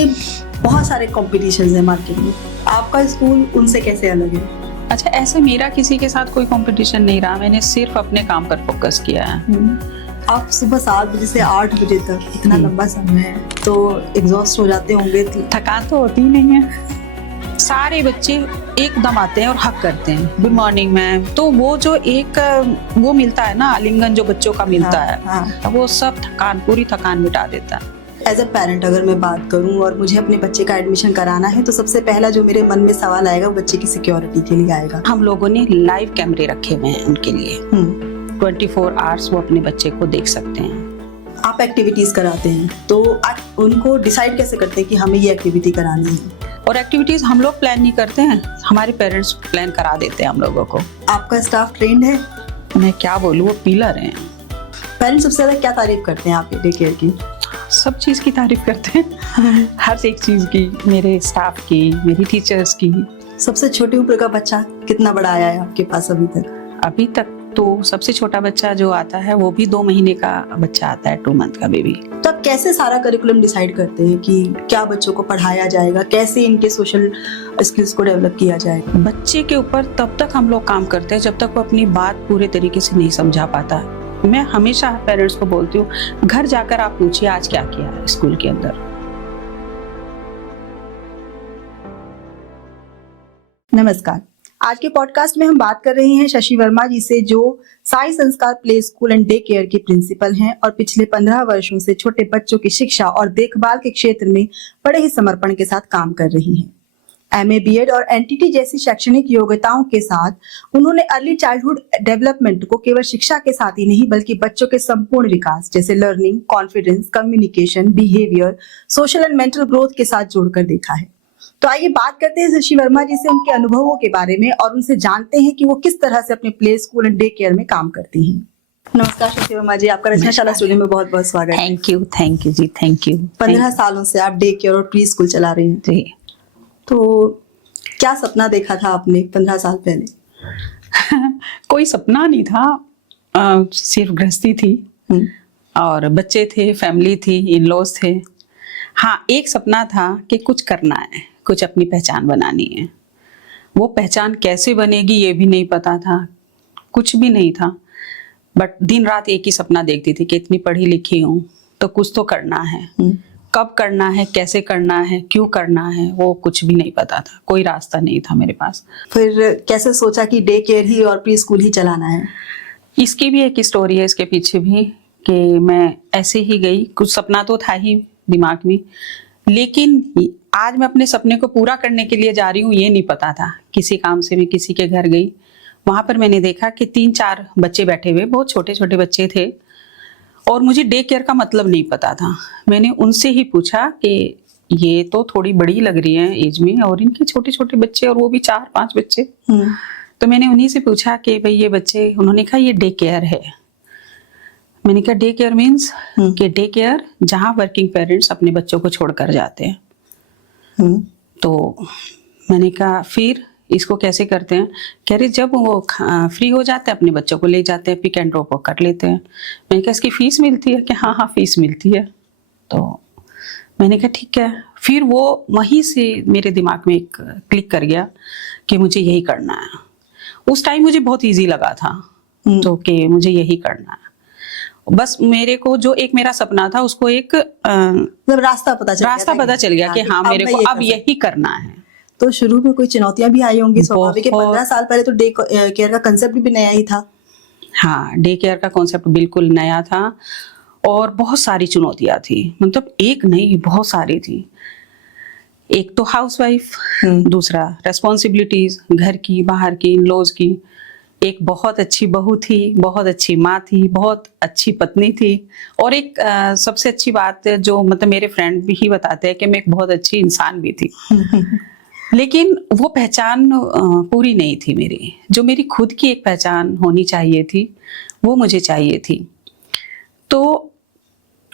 के बहुत सारे कॉम्पिटिशन्स हैं मार्केट में, आपका स्कूल उनसे कैसे अलग है? अच्छा, ऐसे मेरा किसी के साथ कोई कंपटीशन नहीं रहा, मैंने सिर्फ अपने काम पर फोकस किया है। आप सुबह 7 बजे से 8 बजे तक इतना लंबा समय है, तो एग्जॉस्ट हो जाते होंगे? थकान तो होती ही नहीं है। सारे बच्चे एकदम आते हैं और हक करते हैं, गुड मॉर्निंग मैम। तो वो जो एक वो मिलता है ना, आलिंगन जो बच्चों का मिलता है, वो सब पूरी थकान मिटा देता है। एज अ पेरेंट अगर मैं बात करूं और मुझे अपने बच्चे का एडमिशन कराना है, तो सबसे पहला जो मेरे मन में सवाल आएगा वो बच्चे की सिक्योरिटी के लिए आएगा। हम लोगों ने लाइव कैमरे रखे हुए हैं उनके लिए, 24 आवर्स वो अपने बच्चे को देख सकते हैं। आप एक्टिविटीज कराते हैं, तो आप उनको डिसाइड कैसे करते हैं कि हमें ये एक्टिविटी करानी है? और एक्टिविटीज हम लोग प्लान नहीं करते हैं, हमारे पेरेंट्स प्लान करा देते हैं हम लोगों को। आपका स्टाफ ट्रेंड है? मैं क्या बोलूँ, वो पिलर हैं। पेरेंट्स सबसे ज्यादा क्या तारीफ करते हैं आपके डे केयर की? सब चीज की तारीफ करते हैं, हर एक चीज की, मेरे स्टाफ की, मेरी टीचर्स की। सबसे छोटी उम्र का बच्चा कितना बड़ा आया है आपके पास अभी तक? अभी तक तो सबसे छोटा बच्चा जो आता है वो भी 2 महीने का बच्चा आता है, 2 मंथ का बेबी। तो आप कैसे सारा करिकुलम डिसाइड करते हैं कि क्या बच्चों को पढ़ाया जाएगा, कैसे इनके सोशल स्किल्स को डेवलप किया जाएगा? बच्चे के ऊपर तब तक हम लोग काम करते हैं जब तक वो अपनी बात पूरे तरीके से नहीं समझा पाता। मैं हमेशा पेरेंट्स को बोलती हूँ, घर जाकर आप पूछिए आज क्या किया है स्कूल के अंदर। नमस्कार, आज के पॉडकास्ट में हम बात कर रहे हैं शशि वर्मा जी से, जो साई संस्कार play school and day care की प्रिंसिपल हैं और पिछले 15 वर्षों से छोटे बच्चों की शिक्षा और देखभाल के क्षेत्र में बड़े ही समर्पण के साथ काम कर रही हैं। MA, BEd और NTT जैसी शैक्षणिक योग्यताओं के साथ उन्होंने अर्ली चाइल्डहुड डेवलपमेंट को केवल शिक्षा के साथ ही नहीं बल्कि बच्चों के संपूर्ण विकास जैसे learning, confidence, communication, behaviour, social and mental growth के साथ जोड़कर देखा है। तो आइए बात करते हैं शशि वर्मा जी से उनके अनुभवों के बारे में और उनसे जानते हैं कि वो किस तरह से अपने play school and day care में काम करती हैं। नमस्कार शशि वर्मा जी, आपका रचनाशाला स्टूडियो में बहुत बहुत स्वागत है। थैंक यू जी, थैंक यू। 15 सालों से आप डे केयर और प्री स्कूल चला रही हैं जी। तो क्या सपना देखा था आपने 15 साल पहले? कोई सपना नहीं था, सिर्फ गृहस्थी थी और बच्चे थे, फैमिली थी, इन-लॉज थे। हाँ, एक सपना था कि कुछ करना है, कुछ अपनी पहचान बनानी है। वो पहचान कैसे बनेगी ये भी नहीं पता था, कुछ भी नहीं था, बट दिन रात एक ही सपना देखती थी कि इतनी पढ़ी लिखी हूँ तो कुछ तो करना है। कब करना है, कैसे करना है, क्यों करना है, वो कुछ भी नहीं पता था, कोई रास्ता नहीं था मेरे पास। फिर कैसे सोचा कि डे केयर ही और प्री स्कूल ही चलाना है? इसकी भी एक स्टोरी है इसके पीछे भी, कि मैं ऐसे ही गई, कुछ सपना तो था ही दिमाग में, लेकिन आज मैं अपने सपने को पूरा करने के लिए जा रही हूँ ये नहीं पता था। किसी काम से मैं किसी के घर गई, वहां पर मैंने देखा कि 3-4 बच्चे बैठे हुए, बहुत छोटे छोटे बच्चे थे और मुझे डे केयर का मतलब नहीं पता था। मैंने उनसे ही पूछा कि ये तो थोड़ी बड़ी लग रही है एज में और इनके छोटे छोटे बच्चे, और वो भी 4-5 बच्चे। तो मैंने उन्हीं से पूछा कि भाई ये बच्चे, उन्होंने कहा ये डे केयर है। मैंने कहा डे केयर मीन्स कि डे केयर जहाँ वर्किंग पेरेंट्स अपने बच्चों को छोड़कर जाते हैं। तो मैंने कहा फिर इसको कैसे करते हैं? कह रहे जब वो फ्री हो जाते हैं अपने बच्चों को ले जाते हैं, पिक एंड ड्रॉप कर लेते हैं। मैंने कहा इसकी फीस मिलती है? कि हाँ फीस मिलती है। तो मैंने कहा ठीक है। फिर वो वहीं से मेरे दिमाग में एक क्लिक कर गया कि मुझे यही करना है। उस टाइम मुझे बहुत ईजी लगा था, तो कि मुझे यही करना है। बस मेरे को जो एक मेरा सपना था उसको एक रास्ता पता चल गया कि हाँ मेरे को अब यही करना है। तो शुरू में कोई चुनौतियां भी आई होंगी स्वाभाविक है, 15 साल पहले तो डे केयर का कंसेप्ट भी नया ही था। हाँ, डे केयर का कॉन्सेप्ट बिल्कुल नया था और बहुत सारी चुनौतियां थी, मतलब एक नहीं बहुत सारी थी। एक तो हाउसवाइफ, दूसरा रेस्पॉन्सिबिलिटीज घर की, बाहर की, इन-लॉज की। एक बहुत अच्छी बहू थी, बहुत अच्छी माँ थी, बहुत अच्छी पत्नी थी, और एक सबसे अच्छी बात जो मतलब मेरे फ्रेंड भी ही बताते हैं कि मैं एक बहुत अच्छी इंसान भी थी। लेकिन वो पहचान पूरी नहीं थी मेरी, जो मेरी खुद की एक पहचान होनी चाहिए थी वो मुझे चाहिए थी। तो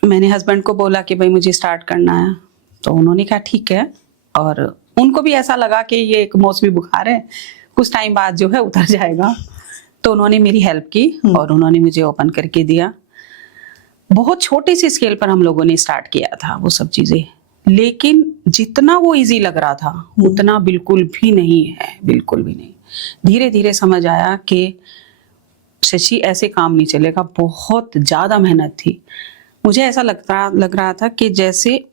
मैंने हस्बैंड को बोला कि भाई मुझे स्टार्ट करना है, तो उन्होंने कहा ठीक है। और उनको भी ऐसा लगा कि ये एक मौसमी बुखार है, कुछ टाइम बाद जो है उतर जाएगा। तो उन्होंने मेरी हेल्प की और उन्होंने मुझे ओपन करके दिया। बहुत छोटे से स्केल पर हम लोगों ने स्टार्ट किया था वो सब चीज़ें, लेकिन जितना वो इजी लग रहा था उतना बिल्कुल भी नहीं है, बिल्कुल भी नहीं। धीरे धीरे समझ आया कि शशि ऐसे काम नहीं चलेगा, बहुत ज्यादा मेहनत थी। मुझे ऐसा लग रहा था कि जैसे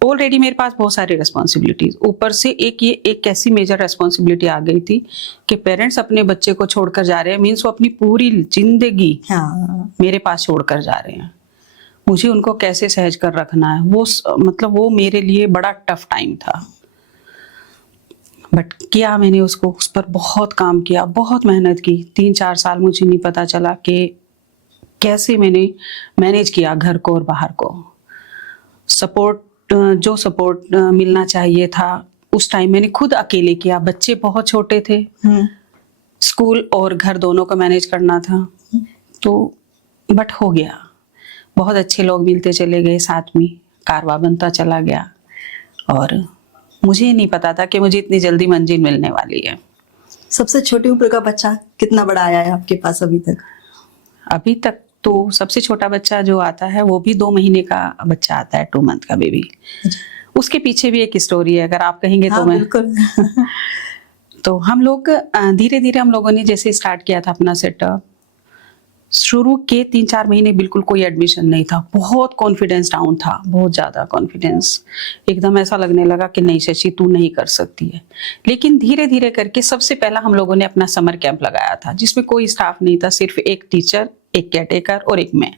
ऑलरेडी मेरे पास बहुत सारी रिस्पॉन्सिबिलिटीज, ऊपर से एक ऐसी मेजर रिस्पॉन्सिबिलिटी आ गई थी कि पेरेंट्स अपने बच्चे को छोड़कर जा रहे हैं, मीन्स वो अपनी पूरी जिंदगी मेरे पास छोड़कर जा रहे हैं। मुझे उनको कैसे सहज कर रखना है, वो मेरे लिए बड़ा टफ टाइम था। बट किया मैंने उसको, उस पर बहुत काम किया, बहुत मेहनत की। 3-4 साल मुझे नहीं पता चला कि कैसे मैंने मैनेज किया घर को और बाहर को। जो सपोर्ट मिलना चाहिए था उस टाइम मैंने खुद अकेले किया। बच्चे बहुत छोटे थे, स्कूल और घर दोनों को मैनेज करना था, तो बट हो गया। बहुत अच्छे लोग मिलते चले गए, साथ में कारवां बनता चला गया और मुझे नहीं पता था कि मुझे इतनी जल्दी मंजिल मिलने वाली है। सबसे छोटी उम्र का बच्चा कितना बड़ा आया है आपके पास अभी तक? अभी तक तो सबसे छोटा बच्चा जो आता है वो भी 2 महीने का बच्चा आता है, 2 मंथ का बेबी। उसके पीछे भी एक स्टोरी है, अगर आप कहेंगे तो मैं बिल्कुल। तो हम लोग धीरे धीरे हम लोगों ने जैसे स्टार्ट किया था अपना सेटअप, शुरू के 3-4 महीने बिल्कुल कोई एडमिशन नहीं था, बहुत कॉन्फिडेंस डाउन था, बहुत ज्यादा कॉन्फिडेंस। एकदम ऐसा लगने लगा कि नहीं शशि तू नहीं कर सकती है। लेकिन धीरे धीरे करके सबसे पहला हम लोगों ने अपना समर कैंप लगाया था, जिसमें कोई स्टाफ नहीं था, सिर्फ एक टीचर, एक केयरटेकर और एक मैं।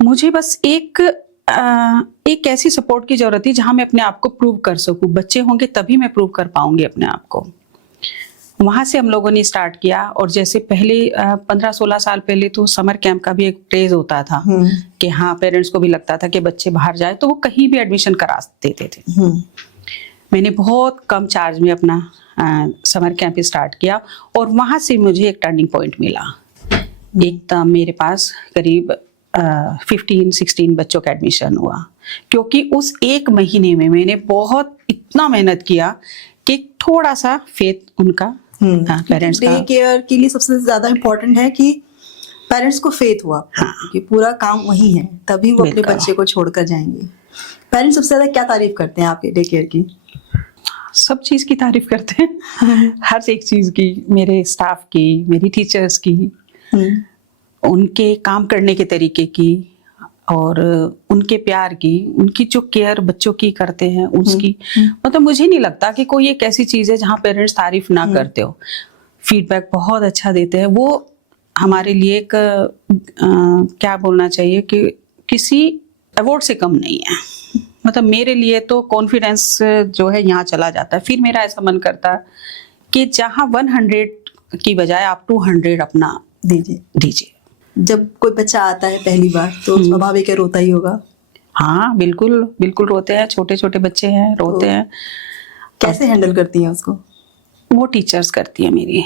मुझे बस एक ऐसी सपोर्ट की जरूरत थी जहां मैं अपने आप को प्रूव कर सकूं। बच्चे होंगे तभी मैं प्रूव कर पाऊंगी अपने आप को। वहां से हम लोगों ने स्टार्ट किया। और जैसे पहले 15-16 साल पहले तो समर कैंप का भी एक क्रेज होता था कि हाँ, पेरेंट्स को भी लगता था कि बच्चे बाहर जाए तो वो कहीं भी एडमिशन करा देते थे। मैंने बहुत कम चार्ज में अपना समर कैंप स्टार्ट किया और वहां से मुझे एक टर्निंग पॉइंट मिला। एकदम मेरे पास करीब 15-16 बच्चों का एडमिशन हुआ, क्योंकि उस एक महीने में मैंने बहुत इतना मेहनत किया कि थोड़ा सा फेथ उनका पेरेंट्स का। डे केयर के लिए सबसे ज्यादा इम्पोर्टेंट है कि पेरेंट्स को फेथ हुआ कि पूरा काम वही है, तभी वो अपने बच्चे को छोड़कर जाएंगे। पेरेंट्स सबसे ज्यादा क्या तारीफ करते हैं आपके डे केयर की? सब चीज की तारीफ करते हैं, हर एक चीज की, मेरे स्टाफ की, मेरी टीचर्स की, उनके काम करने के तरीके की और उनके प्यार की, उनकी जो केयर बच्चों की करते हैं उसकी। मतलब मुझे नहीं लगता कि कोई एक ऐसी चीज है जहाँ पेरेंट्स तारीफ ना करते हो। फीडबैक बहुत अच्छा देते हैं। वो हमारे लिए एक क्या बोलना चाहिए कि किसी अवार्ड से कम नहीं है। मतलब मेरे लिए तो कॉन्फिडेंस जो है यहाँ चला जाता है। फिर मेरा ऐसा मन करता है कि जहाँ 100 की बजाय आप 200 अपना दीजिए। जब कोई बच्चा आता है पहली बार तो स्वाभाविक है रोता ही होगा। हाँ बिल्कुल बिल्कुल रोते हैं, छोटे छोटे बच्चे हैं, रोते हैं। कैसे हैंडल करती हैं उसको? वो टीचर्स करती है मेरी।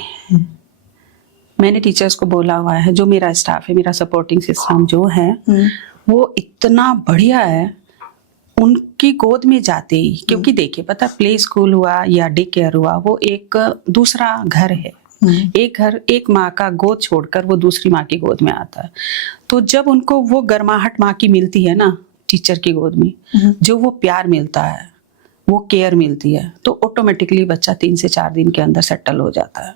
मैंने टीचर्स को बोला हुआ है, जो मेरा स्टाफ है, मेरा सपोर्टिंग सिस्टम जो है वो इतना बढ़िया है। उनकी गोद में जाते ही, क्योंकि देखिए पता, प्ले स्कूल हुआ या डे केयर हुआ, वो एक दूसरा घर है। एक माँ का गोद छोड़कर वो दूसरी माँ की गोद में आता है। तो जब उनको वो गर्माहट माँ की मिलती है ना, टीचर की गोद में, जो वो प्यार मिलता है, वो केयर मिलती है, तो ऑटोमेटिकली बच्चा 3 से 4 दिन के अंदर सेटल हो जाता है।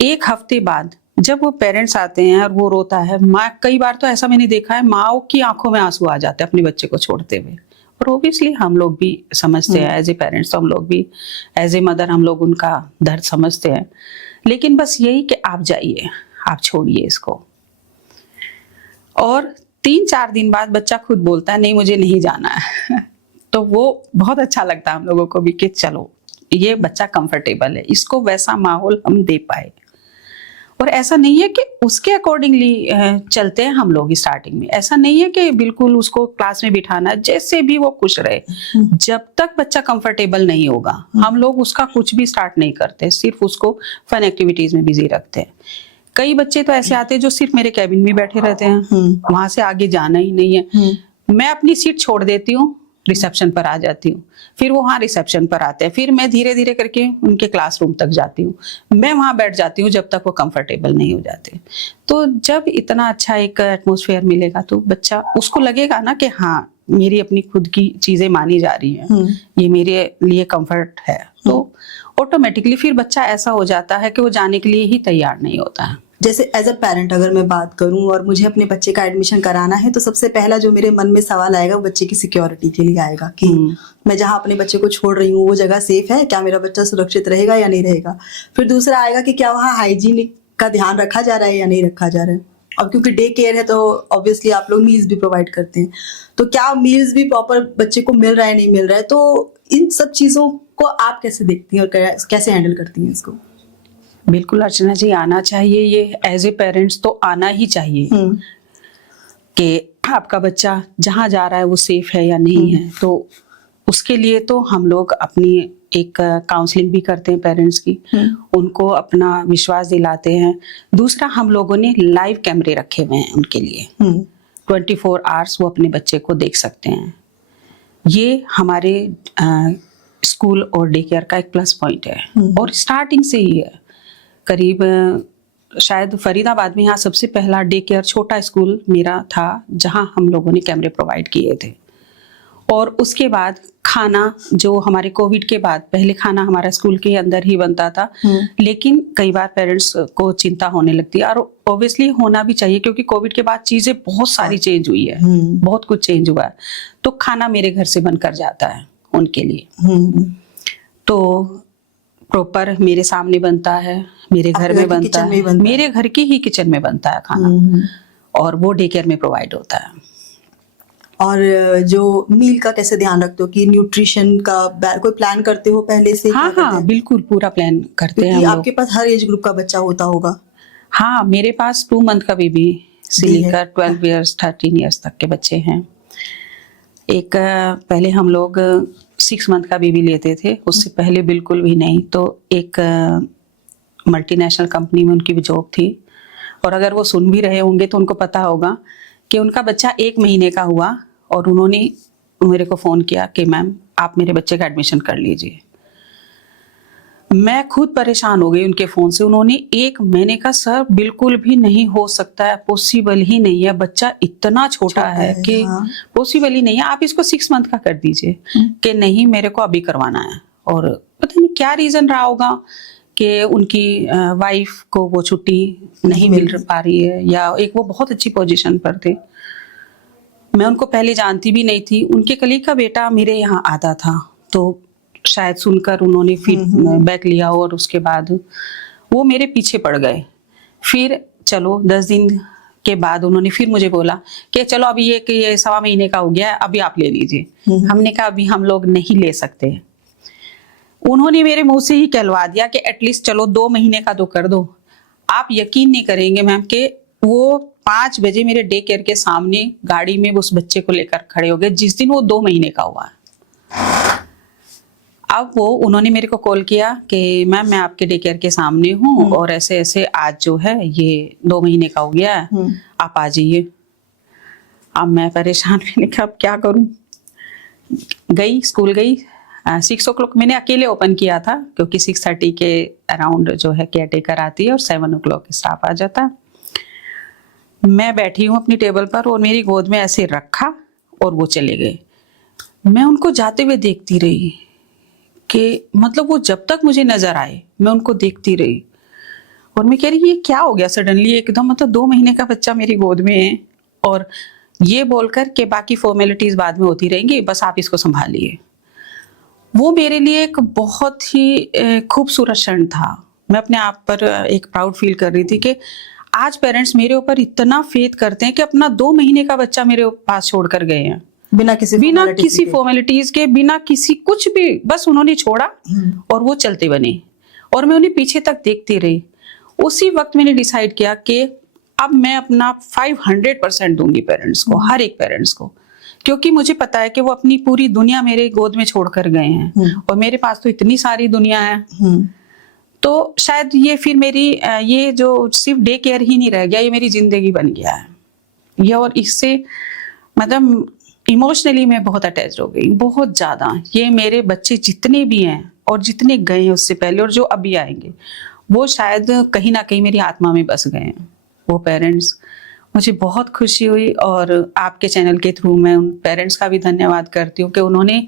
1 हफ्ते बाद जब वो पेरेंट्स आते हैं और वो रोता है, माँ, कई बार तो ऐसा मैंने देखा है माँ की आंखों में आंसू आ जाते हैं अपने बच्चे को छोड़ते हुए। और ऑब्वियसली हम लोग भी समझते हैं, एज ए पेरेंट्स तो हम लोग भी, एज ए मदर हम लोग उनका दर्द समझते हैं। लेकिन बस यही कि आप जाइए, आप छोड़िए इसको। और 3-4 दिन बाद बच्चा खुद बोलता है नहीं मुझे नहीं जाना है। तो वो बहुत अच्छा लगता है हम लोगों को भी कि चलो ये बच्चा कंफर्टेबल है, इसको वैसा माहौल हम दे पाए। और ऐसा नहीं है कि उसके अकॉर्डिंगली चलते हैं हम लोग स्टार्टिंग में। ऐसा नहीं है कि बिल्कुल उसको क्लास में बिठाना है, जैसे भी वो खुश रहे। जब तक बच्चा कंफर्टेबल नहीं होगा हम लोग उसका कुछ भी स्टार्ट नहीं करते, सिर्फ उसको फन एक्टिविटीज में बिजी रखते हैं। कई बच्चे तो ऐसे आते हैं जो सिर्फ मेरे कैबिन में बैठे रहते हैं, वहां से आगे जाना ही नहीं है। मैं अपनी सीट छोड़ देती हूँ, रिसेप्शन पर आ जाती हूँ, फिर वो वहाँ रिसेप्शन पर आते हैं, फिर मैं धीरे धीरे करके उनके क्लासरूम तक जाती हूँ, मैं वहाँ बैठ जाती हूँ जब तक वो कंफर्टेबल नहीं हो जाते। तो जब इतना अच्छा एक एटमॉस्फेयर मिलेगा तो बच्चा, उसको लगेगा ना कि हाँ मेरी अपनी खुद की चीजें मानी जा रही हैं, ये मेरे लिए कंफर्ट है, तो ऑटोमेटिकली फिर बच्चा ऐसा हो जाता है कि वो जाने के लिए ही तैयार नहीं होता है। जैसे एज अ पेरेंट अगर मैं बात करूं और मुझे अपने बच्चे का एडमिशन कराना है, तो सबसे पहला जो मेरे मन में सवाल आएगा वो बच्चे की सिक्योरिटी के लिए आएगा कि मैं जहां अपने बच्चे को छोड़ रही हूँ वो जगह सेफ है, क्या मेरा बच्चा सुरक्षित रहेगा या नहीं रहेगा। फिर दूसरा आएगा कि क्या वहाँ हाइजीनिक का ध्यान रखा जा रहा है या नहीं रखा जा रहा है। अब क्योंकि डे केयर है तो ऑब्वियसली आप लोग मील्स भी प्रोवाइड करते हैं, तो क्या मील्स भी प्रॉपर बच्चे को मिल रहा है नहीं मिल रहा है, तो इन सब चीज़ों को आप कैसे देखती हैं और कैसे हैंडल करती हैं इसको? बिल्कुल अर्चना जी, आना चाहिए, ये एज ए पेरेंट्स तो आना ही चाहिए कि आपका बच्चा जहाँ जा रहा है वो सेफ है या नहीं है। तो उसके लिए तो हम लोग अपनी एक काउंसलिंग भी करते हैं पेरेंट्स की, उनको अपना विश्वास दिलाते हैं। दूसरा, हम लोगों ने लाइव कैमरे रखे हुए हैं उनके लिए, 24 आवर्स वो अपने बच्चे को देख सकते हैं। ये हमारे स्कूल और डे केयर का एक प्लस पॉइंट है और स्टार्टिंग से ही है। करीब शायद फरीदाबाद में यहाँ सबसे पहला डे केयर छोटा स्कूल मेरा था जहाँ हम लोगों ने कैमरे प्रोवाइड किए थे। और उसके बाद खाना जो हमारे कोविड के बाद, पहले खाना हमारा स्कूल के अंदर ही बनता था, लेकिन कई बार पेरेंट्स को चिंता होने लगती है और ऑब्वियसली होना भी चाहिए क्योंकि कोविड के बाद चीजें बहुत सारी चेंज हुई है, बहुत कुछ चेंज हुआ है। तो खाना मेरे घर से बनकर जाता है उनके लिए, तो प्रॉपर मेरे सामने बनता है, मेरे घर में बनता है, मेरे घर की ही किचन में बनता है खाना, और वो डे केयर में प्रोवाइड होता है। और जो मील का कैसे ध्यान रखते हो कि न्यूट्रिशन का कोई प्लान करते हो पहले से? हाँ, बिल्कुल पूरा प्लान करते हैं हम लोग। आपके पास हर एज ग्रुप का बच्चा होता होगा? हाँ, मेरे पास 2 मंथ का बेबी से लेकर 12 इयर्स 13 इयर्स तक के बच्चे हैं। एक पहले हम लोग 6 मंथ का बेबी लेते थे, उससे पहले बिल्कुल भी नहीं। तो एक मल्टीनेशनल कंपनी में उनकी भी जॉब थी, और अगर वो सुन भी रहे होंगे तो उनको पता होगा कि उनका बच्चा 1 महीने का हुआ और उन्होंने मेरे को फ़ोन किया कि मैम आप मेरे बच्चे का एडमिशन कर लीजिए। मैं खुद परेशान हो गई उनके फ़ोन से। उन्होंने 1 महीने का, सर बिल्कुल भी नहीं हो सकता है, पॉसिबल ही नहीं है, बच्चा इतना छोटा है कि पॉसिबल ही नहीं है, आप इसको 6 मंथ का कर दीजिए। कि नहीं, मेरे को अभी करवाना है। और पता नहीं क्या रीज़न रहा होगा कि उनकी वाइफ को वो छुट्टी नहीं मिल पा रही है, या एक वो बहुत अच्छी पोजीशन पर थे। मैं उनको पहले जानती भी नहीं थी। उनके कलीग का बेटा मेरे यहाँ आता था, तो शायद सुनकर उन्होंने फीडबैक लिया और उसके बाद वो मेरे पीछे पड़ गए। फिर चलो 10 दिन के बाद उन्होंने फिर मुझे बोला कि चलो अभी ये 1.25 महीने का हो गया है, अभी आप ले लीजिए। हमने कहा अभी हम लोग नहीं ले सकते। उन्होंने मेरे मुंह से ही कहलवा दिया कि एटलीस्ट चलो 2 महीने का तो कर दो। आप यकीन नहीं करेंगे मैम कि वो 5 बजे मेरे डे केयर के सामने गाड़ी में उस बच्चे को लेकर खड़े हो गए, जिस दिन वो 2 महीने का हुआ। अब वो उन्होंने मेरे को कॉल किया कि मैम मैं आपके डे केयर के सामने हूँ और ऐसे ऐसे आज जो है ये 2 महीने का हो गया है, आप आ जाइए। अब मैं परेशान, मैंने कहा अब क्या करूँ। गई, स्कूल गई। 6 o'clock मैंने अकेले ओपन किया था क्योंकि 6:30 के अराउंड जो है केयर टेकर आती है और 7 o'clock स्टाफ आ जाता है। मैं बैठी हूँ अपनी टेबल पर और मेरी गोद में ऐसे रखा और वो चले गए। मैं उनको जाते हुए देखती रही कि मतलब वो जब तक मुझे नजर आए मैं उनको देखती रही, और मैं कह रही ये क्या हो गया सडनली एकदम, मतलब 2 महीने का बच्चा मेरी गोद में है, और ये बोलकर के बाकी फॉर्मेलिटीज बाद में होती रहेंगी, बस आप इसको संभालिए। वो मेरे लिए एक बहुत ही खूबसूरत क्षण था। मैं अपने आप पर एक प्राउड फील कर रही थी कि आज पेरेंट्स मेरे ऊपर इतना फेथ करते हैं कि अपना 2 महीने का बच्चा मेरे पास छोड़कर गए हैं, बिना किसी फॉर्मेलिटीज के, बिना किसी कुछ भी, बस उन्होंने छोड़ा और वो चलते बने और मैं उन्हें पीछे तक देखती रही। उसी वक्त मैंने डिसाइड किया कि अब मैं अपना 500% दूंगी पेरेंट्स को, हर एक पेरेंट्स को, क्योंकि मुझे पता है कि वो अपनी पूरी दुनिया मेरे गोद में छोड़कर गए हैं और मेरे पास तो इतनी सारी दुनिया है। तो शायद ये फिर मेरी ये जो सिर्फ डे केयर ही नहीं रह गया, ये मेरी जिंदगी बन गया है ये, और इससे मतलब इमोशनली मैं बहुत अटैच हो गई, बहुत ज्यादा। ये मेरे बच्चे जितने भी हैं और जितने गए हैं उससे पहले और जो अभी आएंगे, वो शायद कहीं ना कहीं मेरी आत्मा में बस गए हैं वो पेरेंट्स। मुझे बहुत खुशी हुई और आपके चैनल के थ्रू मैं उन पेरेंट्स का भी धन्यवाद करती हूँ कि उन्होंने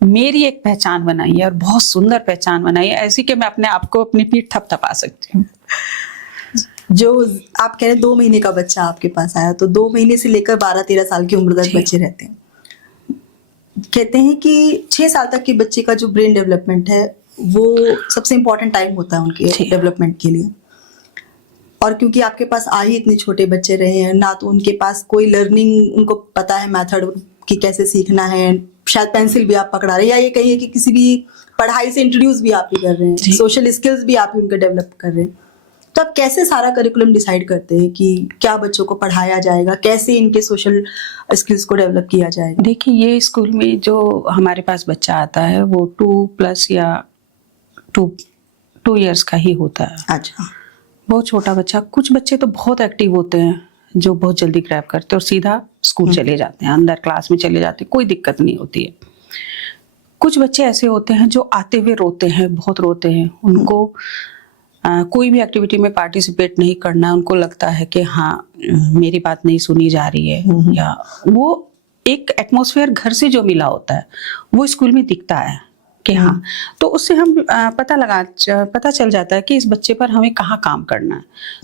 मेरी एक पहचान बनाई है और बहुत सुंदर पहचान बनाई है, ऐसी कि मैं अपने आप को अपनी पीठ थपथपा सकती हूँ। जो आप कह रहे हैं 2 महीने का बच्चा आपके पास आया, तो 2 महीने से लेकर 12-13 साल की उम्र तक जी। बच्चे रहते हैं। कहते हैं कि 6 साल तक के बच्चे का जो ब्रेन डेवलपमेंट है वो सबसे इम्पोर्टेंट टाइम होता है उनके जी। डेवलपमेंट के लिए। और क्योंकि आपके पास आ ही इतने छोटे बच्चे रहे हैं, ना तो उनके पास कोई लर्निंग उनको पता है मेथड कि कैसे सीखना है, शायद पेंसिल भी आप पकड़ा रहे हैं, या ये कहिए कि किसी भी पढ़ाई से इंट्रोड्यूस भी आप ही कर रहे हैं, जी। सोशल स्किल्स भी आप ही उनके डेवलप कर रहे हैं। तो आप कैसे सारा करिकुलम डिसाइड करते हैं कि क्या बच्चों को पढ़ाया जाएगा, कैसे इनके सोशल स्किल्स को डेवलप किया जाएगा? देखिए, ये स्कूल में जो हमारे पास बच्चा आता है वो 2+ या 2 इयर्स का ही होता है। अच्छा। बहुत छोटा बच्चा। कुछ बच्चे तो बहुत एक्टिव होते हैं जो बहुत जल्दी ग्रैब करते हैं और सीधा स्कूल चले जाते हैं, अंदर क्लास में चले जाते हैं, कोई दिक्कत नहीं होती है। कुछ बच्चे ऐसे होते हैं जो आते हुए रोते हैं, बहुत रोते हैं, उनको कोई भी एक्टिविटी में पार्टिसिपेट नहीं करना, उनको लगता है कि हाँ मेरी बात नहीं सुनी जा रही है, या वो एक एटमॉस्फेयर घर से जो मिला होता है वो स्कूल में दिखता है कि हाँ, तो उससे हम पता चल जाता है कि इस बच्चे पर हमें कहाँ काम करना है।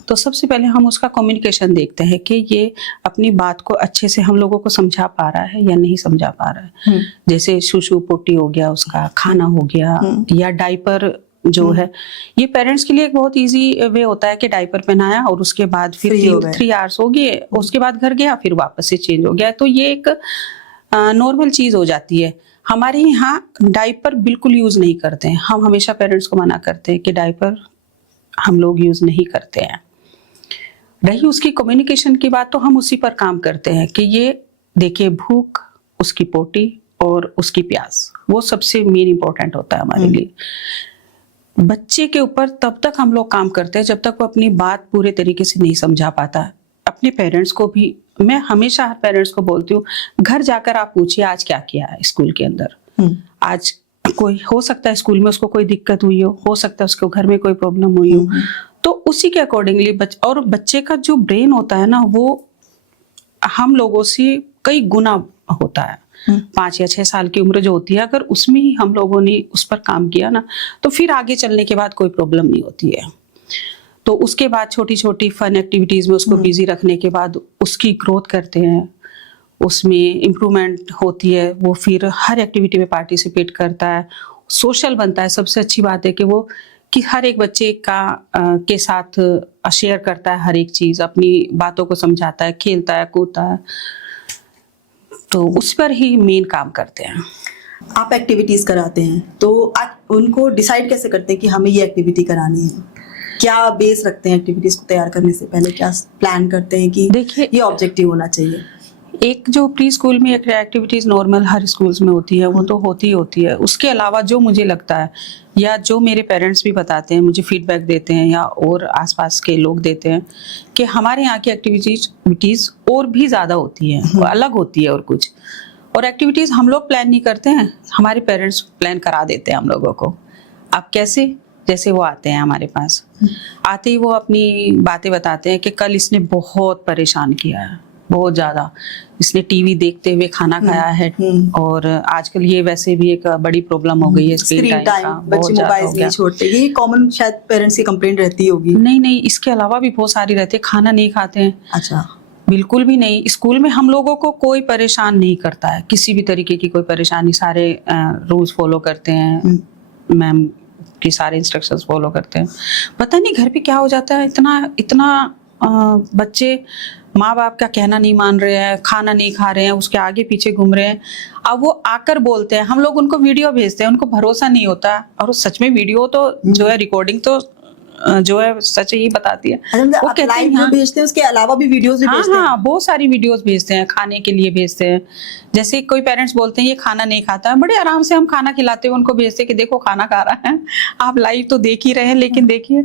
तो सबसे पहले हम उसका कम्युनिकेशन देखते हैं कि ये अपनी बात को अच्छे से हम लोगों को समझा पा रहा है या नहीं समझा पा रहा है। जैसे सुसु पोटी हो गया, उसका खाना हो गया, या डायपर जो है, ये पेरेंट्स के लिए एक बहुत इजी वे होता है कि डायपर पहनाया और उसके बाद फिर 3 आवर्स हो गए, उसके बाद घर गया, फिर वापस से चेंज हो गया, तो ये एक नॉर्मल चीज हो जाती है। हमारे यहाँ डायपर बिल्कुल यूज नहीं करते हैं, हम हमेशा पेरेंट्स को मना करते हैं कि डायपर हम लोग यूज नहीं करते हैं। रही उसकी कम्युनिकेशन की बात, तो हम उसी पर काम करते हैं कि ये देखिए, भूख, उसकी पोटी और उसकी प्यास, वो सबसे मेन इंपॉर्टेंट होता है हमारे लिए। बच्चे के ऊपर तब तक हम लोग काम करते हैं जब तक वो अपनी बात पूरे तरीके से नहीं समझा पाता। अपने पेरेंट्स को भी मैं हमेशा हर पेरेंट्स को बोलती हूँ, घर जाकर आप पूछिए आज क्या किया है स्कूल के अंदर। आज कोई हो सकता है स्कूल में उसको कोई दिक्कत हुई हो सकता है उसको घर में कोई प्रॉब्लम हुई हो, तो उसी के अकॉर्डिंगली और बच्चे का जो ब्रेन होता है ना, वो हम लोगों से कई गुना होता है। 5 या 6 साल की उम्र जो होती है, अगर उसमें ही हम लोगों ने उस पर काम किया ना, तो फिर आगे चलने के बाद कोई प्रॉब्लम नहीं होती है। तो उसके बाद छोटी छोटी फन एक्टिविटीज में उसको बिजी रखने के बाद उसकी ग्रोथ करते हैं, उसमें इम्प्रूवमेंट होती है, वो फिर हर एक्टिविटी में पार्टिसिपेट करता है, सोशल बनता है। सबसे अच्छी बात है कि वो कि हर एक बच्चे का के साथ शेयर करता है हर एक चीज, अपनी बातों को समझाता है, खेलता है, कूदता है, तो उस पर ही मेन काम करते हैं। आप एक्टिविटीज कराते हैं तो आप उनको डिसाइड कैसे करते हैं कि हमें ये एक्टिविटी करानी है? क्या बेस रखते हैं एक्टिविटीज को तैयार करने से पहले? क्या प्लान करते हैं कि देखिए, ये ऑब्जेक्टिव होना चाहिए? एक जो प्री स्कूल में एक एक्टिविटीज नॉर्मल हर स्कूल्स में होती है, वो तो होती ही होती है। उसके अलावा जो मुझे लगता है, या जो मेरे पेरेंट्स भी बताते हैं, मुझे फीडबैक देते हैं, या और आसपास के लोग देते हैं, कि हमारे यहाँ की एक्टिविटीज और भी ज़्यादा होती है, वो अलग होती है और कुछ। और एक्टिविटीज हम लोग प्लान नहीं करते हैं, हमारे पेरेंट्स प्लान करा देते हैं हम लोगों को। अब कैसे? जैसे वो आते हैं हमारे पास, आते ही वो अपनी बातें बताते हैं कि कल इसने बहुत परेशान किया है, बहुत ज्यादा, इसने टीवी देखते हुए खाना खाया है, और आजकल ये वैसे भी एक बड़ी प्रॉब्लम हो गई है स्क्रीन टाइम का, बच्चे मोबाइल नहीं छोड़ते, ये कॉमन शायद पेरेंट्स की कंप्लेंट रहती होगी। नहीं, इसके अलावा भी बहुत सारी रहती है। खाना नहीं खाते हैं। अच्छा। बिल्कुल भी नहीं। स्कूल में हम लोगों को कोई परेशान नहीं करता है, किसी भी तरीके की कोई परेशानी, सारे रूल्स फॉलो करते हैं, मैम की सारे इंस्ट्रक्शंस फॉलो करते हैं। पता नहीं घर पे क्या हो जाता है, इतना बच्चे माँ बाप का कहना नहीं मान रहे हैं, खाना नहीं खा रहे हैं, उसके आगे पीछे घूम रहे हैं। अब वो आकर बोलते हैं, हम लोग उनको वीडियो भेजते हैं, उनको भरोसा नहीं होता, और सच में वीडियो तो जो है, रिकॉर्डिंग तो जो है सच ही बताती है। वो कहते हैं हाँ, भेजते हैं, उसके अलावा भी वीडियोस भी भेजते हैं। हाँ, बहुत सारी वीडियोस भेजते हैं, खाने के लिए भेजते हैं। जैसे कोई पेरेंट्स बोलते हैं ये खाना नहीं खाता है, बड़े आराम से हम खाना खिलाते हैं, उनको भेजते हैं कि देखो खाना खा रहा है, आप लाइव तो देख ही रहे हैं, लेकिन देखिए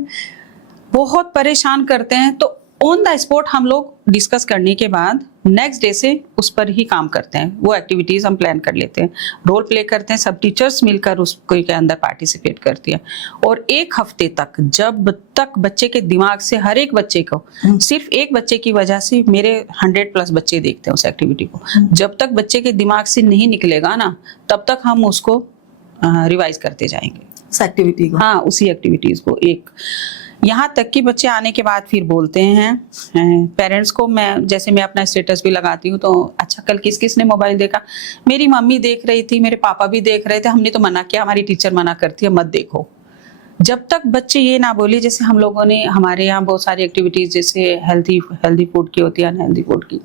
बहुत परेशान करते हैं। तो ऑन द स्पॉट हम लोग डिस्कस करने के बाद नेक्स्ट डे से उस पर ही काम करते हैं, वो एक्टिविटीज हम प्लान कर लेते हैं, रोल प्ले करते हैं, सब टीचर्स मिलकर उसको के अंदर पार्टिसिपेट करती है। और एक हफ्ते तक, जब तक बच्चे के दिमाग से, हर एक बच्चे को, सिर्फ एक बच्चे की वजह से मेरे 100+ बच्चे देखते हैं उस एक्टिविटी को, जब तक बच्चे के दिमाग से नहीं निकलेगा ना, तब तक हम उसको रिवाइज करते जाएंगे उस एक्टिविटी को। हाँ, उसी एक्टिविटीज को। एक यहाँ तक कि बच्चे आने के बाद फिर बोलते हैं पेरेंट्स को, मैं जैसे मैं अपना स्टेटस भी लगाती हूँ, तो अच्छा कल किस किस ने मोबाइल देखा, मेरी मम्मी देख रही थी, मेरे पापा भी देख रहे थे, हमने तो मना किया, हमारी टीचर मना करती है मत देखो। जब तक बच्चे ये ना बोले, जैसे हम लोगों ने, हमारे यहाँ बहुत सारी एक्टिविटीज जैसे हेल्दी फूड की होती है, अनहेल्दी फूड की,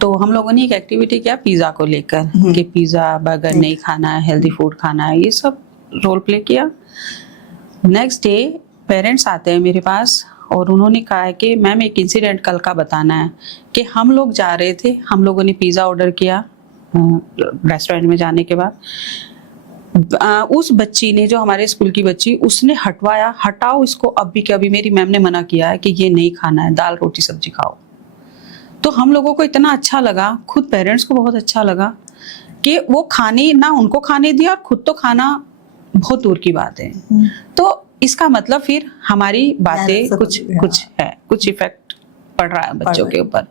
तो हम लोगों ने एक एक्टिविटी किया पिज्जा को लेकर कि पिज्जा बर्गर नहीं खाना है, हेल्दी फूड खाना है, ये सब रोल प्ले किया। नेक्स्ट डे पेरेंट्स आते हैं मेरे पास और उन्होंने कहा है कि मैम एक इंसिडेंट कल का बताना है कि हम लोग जा रहे थे, हम लोगों ने पिज़्ज़ा ऑर्डर किया रेस्टोरेंट में जाने के बाद, उस बच्ची ने, जो हमारे स्कूल की बच्ची, उसने हटवाया, हटाओ इसको, अभी के अभी मेरी मैम ने मना किया है कि ये नहीं खाना है, दाल रोटी सब्जी खाओ। तो हम लोगों को इतना अच्छा लगा, खुद पेरेंट्स को बहुत अच्छा लगा कि वो खाने ना उनको खाने दिया और खुद तो खाना बहुत दूर की बात है। तो इसका मतलब फिर हमारी बातें कुछ इफेक्ट पड़ रहा है बच्चों के ऊपर,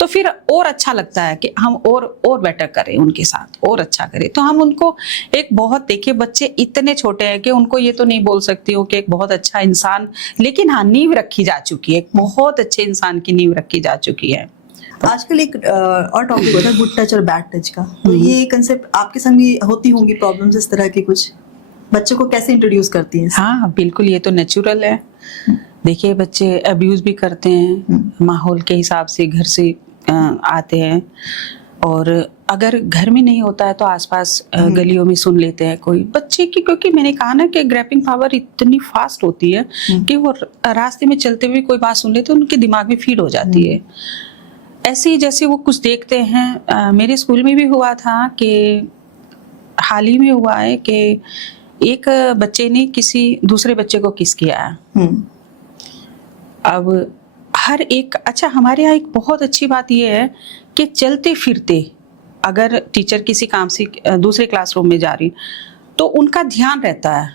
तो फिर और अच्छा लगता है कि हम और बेटर करें उनके साथ, और अच्छा करें। तो हम उनको एक बहुत, देखिए बच्चे इतने छोटे हैं कि उनको ये तो नहीं बोल सकती हूँ कि एक बहुत अच्छा इंसान, लेकिन हाँ नींव रखी जा चुकी है, एक बहुत अच्छे इंसान की नींव रखी जा चुकी है। आजकल एक और टॉपिक होता है गुड टच और बैड टच का, तो ये कंसेप्ट आपके संग भी होती होंगी प्रॉब्लम्स इस तरह की, कुछ बच्चों को कैसे इंट्रोड्यूस करती हैं? हाँ बिल्कुल, ये तो नेचुरल है। देखिए बच्चे अब्यूज भी करते हैं, माहौल के हिसाब से घर से आते हैं, और अगर घर में नहीं होता है तो आसपास गलियों में सुन लेते हैं कोई बच्चे की, क्योंकि मैंने कहा ना कि ग्रैपिंग पावर इतनी फास्ट होती है कि वो रास्ते में चलते हुए कोई बात सुन लेते हैं, उनके दिमाग में फीड हो जाती है। ऐसे ही जैसे वो कुछ देखते हैं, मेरे स्कूल में भी हुआ था कि हाल ही में हुआ है कि एक बच्चे ने किसी दूसरे बच्चे को किस किया है। अब हर एक, अच्छा हमारे यहाँ एक बहुत अच्छी बात यह है कि चलते फिरते अगर टीचर किसी काम से दूसरे क्लासरूम में जा रही, तो उनका ध्यान रहता है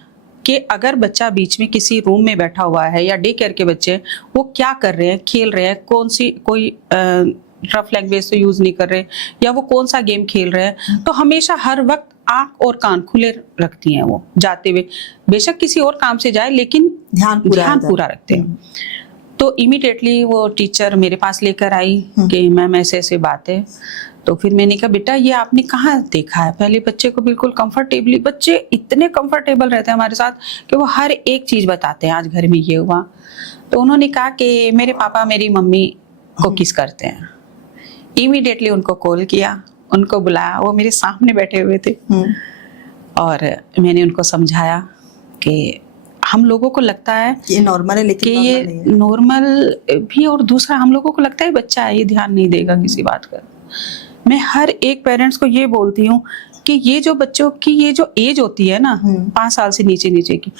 कि अगर बच्चा बीच में किसी रूम में बैठा हुआ है, या डे केयर के बच्चे, वो क्या कर रहे हैं, खेल रहे हैं, कौन सी कोई रफ लैंग्वेज तो यूज नहीं कर रहे, या वो कौन सा गेम खेल रहे हैं, तो हमेशा हर वक्त आंख और कान खुले रखती हैं वो जाते हुए, बेशक किसी और काम से जाए लेकिन ध्यान पूरा रखते हैं। तो इमीडिएटली वो टीचर मेरे पास लेकर आई कि मैम ऐसे ऐसे बात है। तो फिर मैंने कहा बेटा ये आपने कहाँ देखा है? पहले बच्चे को बिल्कुल कंफर्टेबली, बच्चे इतने कंफर्टेबल रहते हैं हमारे साथ कि वो हर एक चीज बताते हैं, आज घर में ये हुआ। तो उन्होंने कहा कि मेरे पापा मेरी मम्मी को किस करते हैं। इमीडिएटली उनको कॉल किया, उनको बुलाया, वो मेरे सामने बैठे हुए थे, और मैंने उनको समझाया कि हम लोगों को लगता है ये नॉर्मल है, लेकिन ये नॉर्मल भी, और दूसरा हम लोगों को लगता है बच्चा है, ये ध्यान नहीं देगा किसी बात का। मैं हर एक पेरेंट्स को ये बोलती हूँ कि ये जो बच्चों की ये जो एज होती है ना, 5 साल से नीचे की,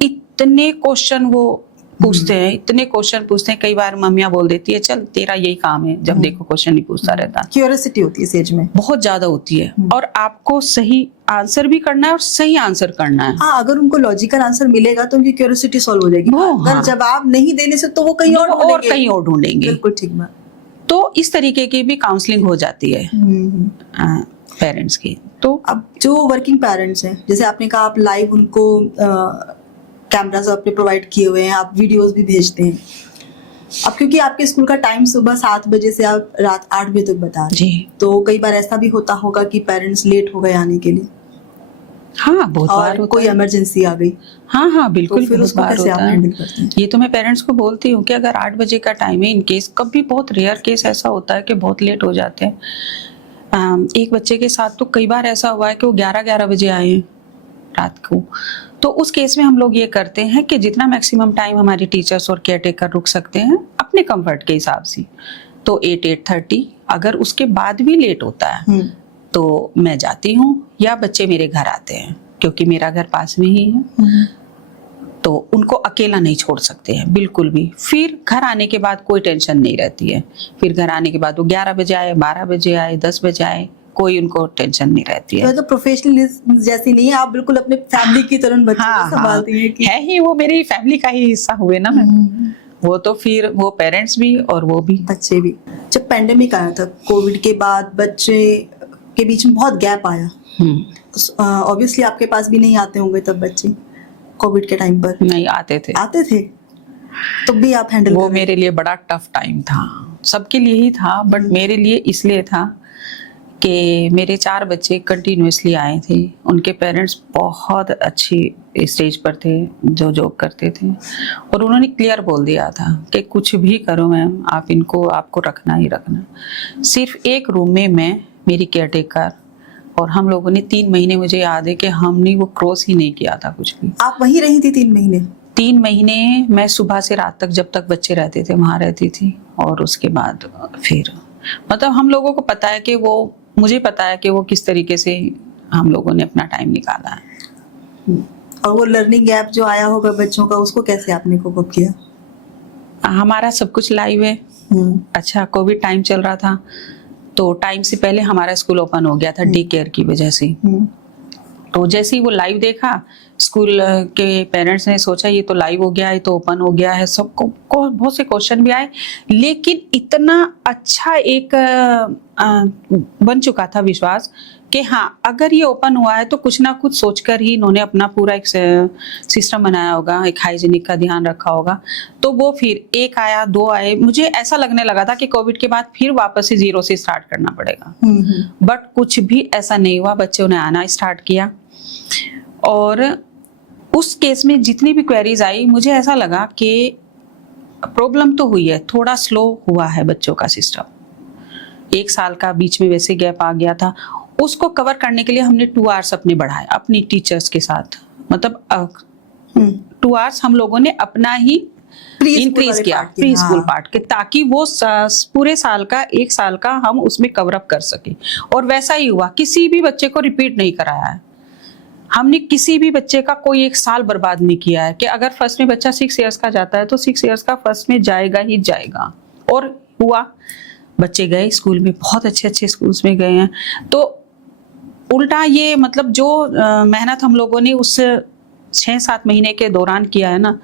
इतने क्वेश्चन वो पूछते हैं, इतने क्वेश्चन पूछते हैं। कई बार मम्मियाँ बोल देती है चल तेरा यही काम है, जब देखो क्वेश्चन नहीं पूछता रहता। क्यूरियोसिटी होती है इस एज में, बहुत ज्यादा होती है, और आपको सही आंसर भी करना है और सही आंसर करना है। हाँ, अगर उनको लॉजिकल आंसर मिलेगा तो उनकी क्यूरियोसिटी सॉल्व हो जाएगी। अगर जवाब नहीं देने से तो वो कहीं और ढूंढेंगे। बिल्कुल ठीक बात। तो इस तरीके की भी काउंसलिंग हो जाती है पेरेंट्स की। तो अब जो वर्किंग पेरेंट्स हैं, जैसे आपने कहा आप लाइव उनको कैमरास आपने प्रोवाइड किए हुए हैं, आप वीडियोस भी भेजते हैं। अब क्योंकि आपके स्कूल का टाइम सुबह 7 बजे से आप रात 8 बजे तक बता रहे हैं, तो कई बार ऐसा भी होता होगा कि पेरेंट्स लेट हो गए आने के लिए। हाँ, बहुत बार होता कोई इमरजेंसी आ गई। हाँ बिल्कुल, तो फिर उसको कैसे आप हैंडल करते हैं? ये तो मैं पेरेंट्स को बोलती हूँ कि अगर 8 बजे का टाइम है, इन केस कभी बहुत रेयर केस ऐसा होता है कि बहुत लेट हो जाते हैं। एक बच्चे के साथ तो कई बार ऐसा हुआ है कि वो 11 बजे आए हैं रात को। तो उस केस में हम लोग ये करते हैं कि जितना मैक्सिमम टाइम हमारे टीचर्स और केयर टेकर रुक सकते हैं अपने कंफर्ट के हिसाब से, तो 8-8:30। अगर उसके बाद भी लेट होता है तो मैं जाती हूँ, या बच्चे मेरे घर आते हैं, क्योंकि मेरा घर पास में ही है। तो उनको अकेला नहीं छोड़ सकते हैं बिल्कुल भी। फिर घर आने के बाद कोई टेंशन नहीं रहती है। फिर घर आने के बाद वो 11 बजे आए, 12 बजे आए, 10 बजे आए, कोई उनको टेंशन नहीं रहती है। तो प्रोफेशनलिज्म जैसी नहीं है, आप बिल्कुल अपने फैमिली की तरह बच्चों को संभालती हैं कि है ही, वो मेरी फैमिली का ही हिस्सा हुए ना मैं। वो तो फिर वो पेरेंट्स भी और वो भी बच्चे भी। जब पैंडेमिक आया था, कोविड के बाद बच्चे के बीच में बहुत गैप आया, ऑब्वियसली आपके पास भी नहीं आते होंगे तब बच्चे कोविड के टाइम पर। नहीं आते थे तो भी आप हैंडल वो मेरे लिए बड़ा टफ टाइम था, सबके लिए ही था, बट मेरे लिए इसलिए था कि मेरे 4 बच्चे कंटिन्यूअसली आए थे। उनके पेरेंट्स बहुत अच्छी स्टेज पर थे जो जॉब करते थे, और उन्होंने क्लियर बोल दिया था कि कुछ भी करो मैम, आप इनको आपको रखना ही रखना। सिर्फ एक रूम में मैं, मेरी केयरटेकर और हम लोगों ने 3 महीने, मुझे याद है कि हमने वो क्रॉस ही नहीं किया था कुछ भी। आप वहीं रही थी 3 महीने? 3 महीने मैं सुबह से रात तक, जब तक बच्चे रहते थे वहाँ रहती थी। और उसके बाद फिर मतलब हम लोगों को पता है कि वो, मुझे पता है कि वो किस तरीके से हम लोगों ने अपना टाइम निकाला है। और वो लर्निंग गैप जो आया होगा बच्चों का, उसको कैसे आपने कोप अप किया? हमारा सब कुछ लाइव है। अच्छा, कोविड टाइम चल रहा था तो टाइम से पहले हमारा स्कूल ओपन हो गया था डे केयर की वजह से। तो जैसे ही वो लाइव देखा, स्कूल के पेरेंट्स ने सोचा ये तो लाइव हो गया है, तो ओपन हो गया है, सबको बहुत से क्वेश्चन भी आए, लेकिन इतना अच्छा एक बन चुका था विश्वास कि हाँ, अगर ये ओपन हुआ है तो कुछ ना कुछ सोचकर ही इन्होंने अपना पूरा एक सिस्टम बनाया होगा, एक हाइजीनिक का ध्यान रखा होगा। तो वो फिर 1 आया, 2 आए, मुझे ऐसा लगने लगा था कि कोविड के बाद फिर वापस से 0 से स्टार्ट करना पड़ेगा। बट कुछ भी ऐसा नहीं हुआ, बच्चों ने आना स्टार्ट किया। और उस केस में जितनी भी क्वेरीज आई, मुझे ऐसा लगा कि प्रॉब्लम तो हुई है, थोड़ा स्लो हुआ है बच्चों का सिस्टम। 1 साल का बीच में वैसे गैप आ गया था, उसको कवर करने के लिए हमने 2 आवर्स अपने बढ़ाए अपनी टीचर्स के साथ। मतलब 2 आवर्स हम लोगों ने अपना ही इंक्रीज किया प्री स्कूल पार्ट के, ताकि वो पूरे साल का 1 साल का हम उसमें कवर अप कर सके। और वैसा ही हुआ, किसी भी बच्चे को रिपीट नहीं कराया है हमने, किसी भी बच्चे का कोई 1 साल बर्बाद नहीं किया है कि अगर फर्स्ट में बच्चा 6 इयर्स का जाता है तो 6 इयर्स का फर्स्ट में जाएगा ही जाएगा। और हुआ, बच्चे गए स्कूल में, बहुत अच्छे अच्छे स्कूल्स में गए हैं। तो उल्टा ये मतलब जो मेहनत हम लोगों ने उस 6-7 महीने के दौरान किया है ना,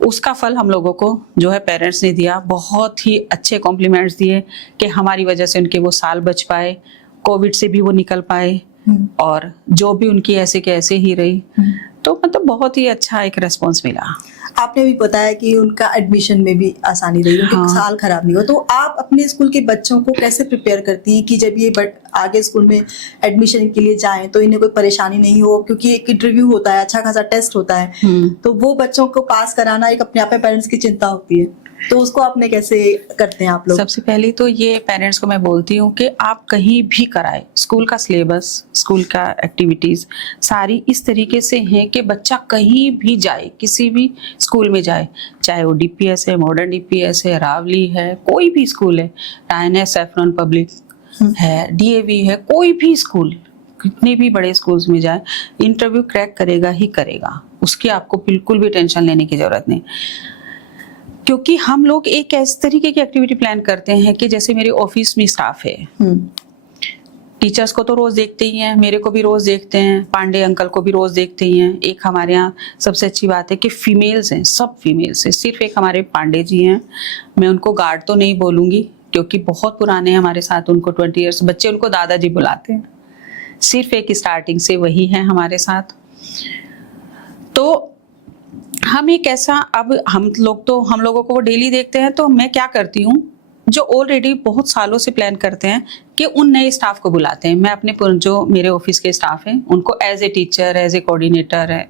उसका फल हम लोगों को जो है पेरेंट्स ने दिया। बहुत ही अच्छे कॉम्प्लीमेंट्स दिए कि हमारी वजह से उनके वो साल बच पाए, कोविड से भी वो निकल पाए, और जो भी उनकी ऐसे के ऐसे ही रही। तो मतलब बहुत ही अच्छा एक रेस्पॉन्स मिला। आपने भी बताया कि उनका एडमिशन में भी आसानी रही, उनके साल खराब नहीं हुआ। तो आप अपने स्कूल के बच्चों को कैसे प्रिपेयर करती हैं कि जब ये आगे स्कूल में एडमिशन के लिए जाएं तो इन्हें कोई परेशानी नहीं हो? क्योंकि एक इंटरव्यू होता है, अच्छा खासा टेस्ट होता है, तो वो बच्चों को पास कराना एक अपने आप में पेरेंट्स की चिंता होती है। तो उसको आपने कैसे करते हैं आप लोग? सबसे पहले तो ये पेरेंट्स को मैं बोलती हूँ कि आप कहीं भी कराएं, स्कूल का सिलेबस, स्कूल का एक्टिविटीज सारी इस तरीके से हैं कि बच्चा कहीं भी जाए, किसी भी स्कूल में जाए, चाहे वो डीपीएस है, मॉडर्न डीपीएस है, रावली है, कोई भी स्कूल है, टाइन है, सैफरन पब्लिक है, डीएवी है, कोई भी स्कूल, कितने भी बड़े स्कूल्स में जाए, इंटरव्यू क्रैक करेगा ही करेगा। उसकी आपको बिल्कुल भी टेंशन लेने की जरूरत नहीं। क्योंकि हम लोग एक इस तरीके की एक्टिविटी प्लान करते हैं कि जैसे मेरे ऑफिस में स्टाफ है, टीचर्स को तो रोज देखते ही हैं, मेरे को भी रोज देखते हैं, पांडे अंकल को भी रोज देखते ही हैं। एक हमारे यहाँ सबसे अच्छी बात है कि फीमेल्स हैं, सब फीमेल्स हैं, सिर्फ एक हमारे पांडे जी हैं, मैं उनको गार्ड तो नहीं बोलूंगी क्योंकि बहुत पुराने हैं हमारे साथ, उनको 20 इयर्स, बच्चे उनको दादाजी बुलाते हैं। सिर्फ एक स्टार्टिंग से वही है हमारे साथ। तो हम एक ऐसा, अब हम लोगों को डेली देखते हैं, तो मैं क्या करती हूँ, जो ऑलरेडी बहुत सालों से प्लान करते हैं कि उन नए स्टाफ को बुलाते हैं। मैं अपने जो मेरे ऑफिस के स्टाफ हैं उनको as a teacher, as a coordinator है,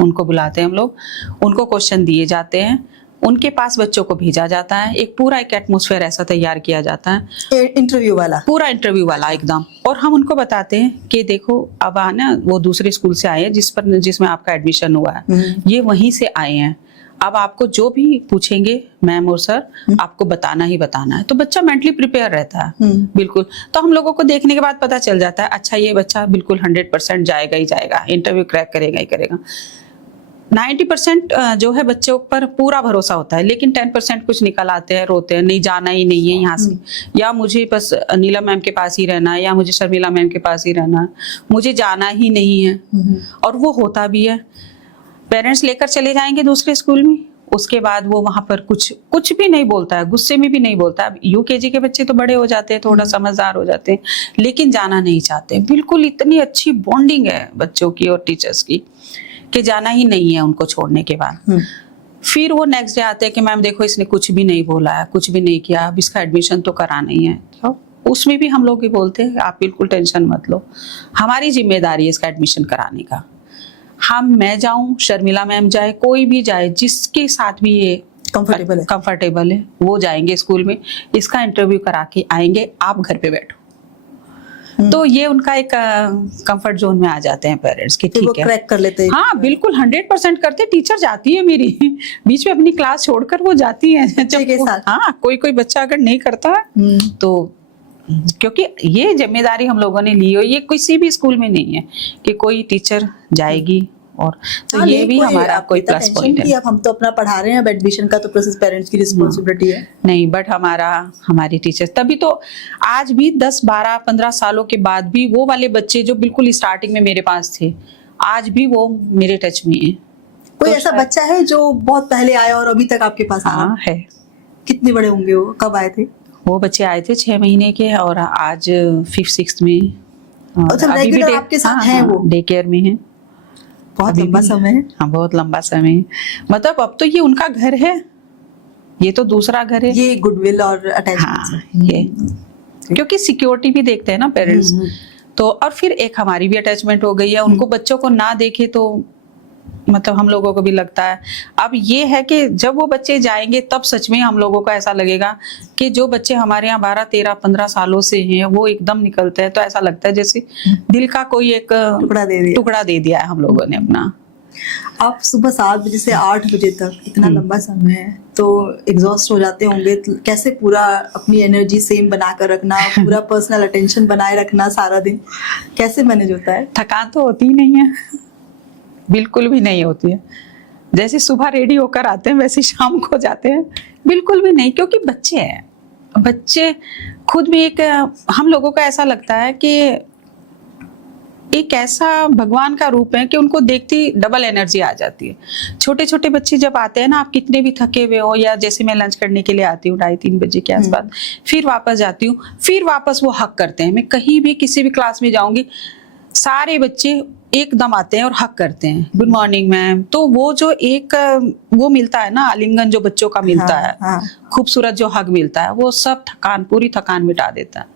उनको बुलाते हैं हम लोग, उनको क्वेश्चन दिए जाते हैं, उनके पास बच्चों को भेजा जाता है, एक पूरा एक एटमॉस्फेयर ऐसा तैयार किया जाता है, इंटरव्यू वाला, पूरा इंटरव्यू वाला एकदम। और हम उनको बताते हैं कि देखो अब आना, वो दूसरे स्कूल से आए हैं जिसमें आपका एडमिशन हुआ है, ये वहीं से आए हैं, अब आपको जो भी पूछेंगे मैम और सर, आपको बताना ही बताना है। तो बच्चा मेंटली प्रिपेयर रहता है बिल्कुल। तो हम लोगों को देखने के बाद पता चल जाता है, अच्छा ये बच्चा बिल्कुल 100% जाएगा ही जाएगा, इंटरव्यू क्रैक करेगा ही करेगा। 90% जो है बच्चों पर पूरा भरोसा होता है, लेकिन 10% कुछ निकल आते हैं, रोते हैं, नहीं जाना ही नहीं है यहाँ से, या मुझे बस नीलम मैम के पास ही रहना है, या मुझे शर्मिला मैम के पास ही रहना है, मुझे जाना ही नहीं है। और वो होता भी है। पेरेंट्स लेकर चले जाएंगे दूसरे स्कूल में, उसके बाद वो वहां पर कुछ भी नहीं बोलता है, गुस्से में भी नहीं बोलता है। यूकेजी के बच्चे तो बड़े हो जाते हैं, थोड़ा समझदार हो जाते हैं, लेकिन जाना नहीं चाहते। बिल्कुल इतनी अच्छी बॉन्डिंग है बच्चों की और टीचर्स की कि जाना ही नहीं है उनको छोड़ने के बाद। फिर वो नेक्स्ट डे आते हैं कि मैम देखो इसने कुछ भी नहीं बोला है, कुछ भी नहीं किया, अब इसका एडमिशन तो कराना ही है। तो उसमें भी हम लोग ही बोलते हैं आप बिल्कुल टेंशन मत लो, हमारी जिम्मेदारी है इसका एडमिशन कराने का। मैं जाऊं, शर्मिला मैम जाए, कोई भी जाए, जिसके साथ भी ये कंफर्टेबल है वो जाएंगे स्कूल में, इसका इंटरव्यू करा के आएंगे, आप घर पे बैठो। तो ये उनका एक कंफर्ट जोन में आ जाते हैं पेरेंट्स की, ठीक है, क्रैक कर लेते हैं। हाँ बिल्कुल 100% करते। टीचर जाती है मेरी बीच में अपनी क्लास छोड़कर वो जाती है हाँ, कोई बच्चा अगर नहीं करता तो, क्योंकि ये जिम्मेदारी हम लोगों ने ली हो, ये किसी भी स्कूल में नहीं है कि कोई टीचर जाएगी। और तो ये भी हमारा कोई प्लस पॉइंट है। अब हम तो अपना पढ़ा रहे हैं, अब एडमिशन का तो प्रोसेस पेरेंट्स की रिस्पॉन्सिबिलिटी है। नहीं, बट हमारी टीचर्स तभी तो आज भी 10, 12, 15 सालों के बाद भी वो वाले बच्चे जो बिल्कुल स्टार्टिंग में मेरे पास थे, आज भी वो मेरे टच में है। कोई ऐसा बच्चा है जो बहुत पहले आया और अभी तक आपके पास हाँ है। कितने बड़े होंगे वो, कब आए थे? वो बच्चे आए थे 6 महीने के और आज 5th 6th में। अच्छा, रेगुलर आपके साथ हैं वो? डे केयर में है। बहुत लंबा समय है। हाँ बहुत लंबा समय, मतलब अब तो ये उनका घर है, ये तो दूसरा घर है। ये गुडविल और अटैचमेंट। हाँ, ये क्योंकि सिक्योरिटी भी देखते हैं ना पेरेंट्स, तो और फिर एक हमारी भी अटैचमेंट हो गई है। उनको बच्चों को ना देखे तो मतलब हम लोगों को भी लगता है। अब ये है कि जब वो बच्चे जाएंगे तब सच में हम लोगों को ऐसा लगेगा कि जो बच्चे हमारे यहाँ 12, 13, 15 सालों से हैं वो एकदम निकलते हैं, तो ऐसा लगता है जैसे दिल का कोई एक टुकड़ा दे दिया है हम लोगों ने अपना। आप सुबह 7 बजे से 8 बजे तक, इतना लंबा समय है, तो एग्जॉस्ट हो जाते होंगे। तो कैसे पूरा अपनी एनर्जी सेम बनाकर रखना, पूरा पर्सनल अटेंशन बनाए रखना सारा दिन, कैसे मैनेज होता है? थकान तो होती ही नहीं है, बिल्कुल भी नहीं होती है। जैसे सुबह रेडी होकर आते हैं वैसे शाम को जाते हैं, बिल्कुल भी नहीं, क्योंकि बच्चे हैं। बच्चे खुद भी एक, हम लोगों को ऐसा लगता है कि एक ऐसा भगवान का रूप है कि उनको देखती डबल एनर्जी आ जाती है। छोटे छोटे बच्चे जब आते हैं ना, आप कितने भी थके हुए हो, या जैसे मैं लंच करने के लिए आती हूँ 2:30-3 बजे के आसपास, फिर वापस जाती हूँ, फिर वापस वो हक करते हैं। मैं कहीं भी किसी भी क्लास में जाऊंगी, सारे बच्चे एकदम आते हैं और हक करते हैं, गुड मॉर्निंग मैम। तो वो जो एक वो मिलता है ना, आलिंगन जो बच्चों का मिलता है, खूबसूरत जो हक मिलता है, वो सब पूरी थकान मिटा देता है।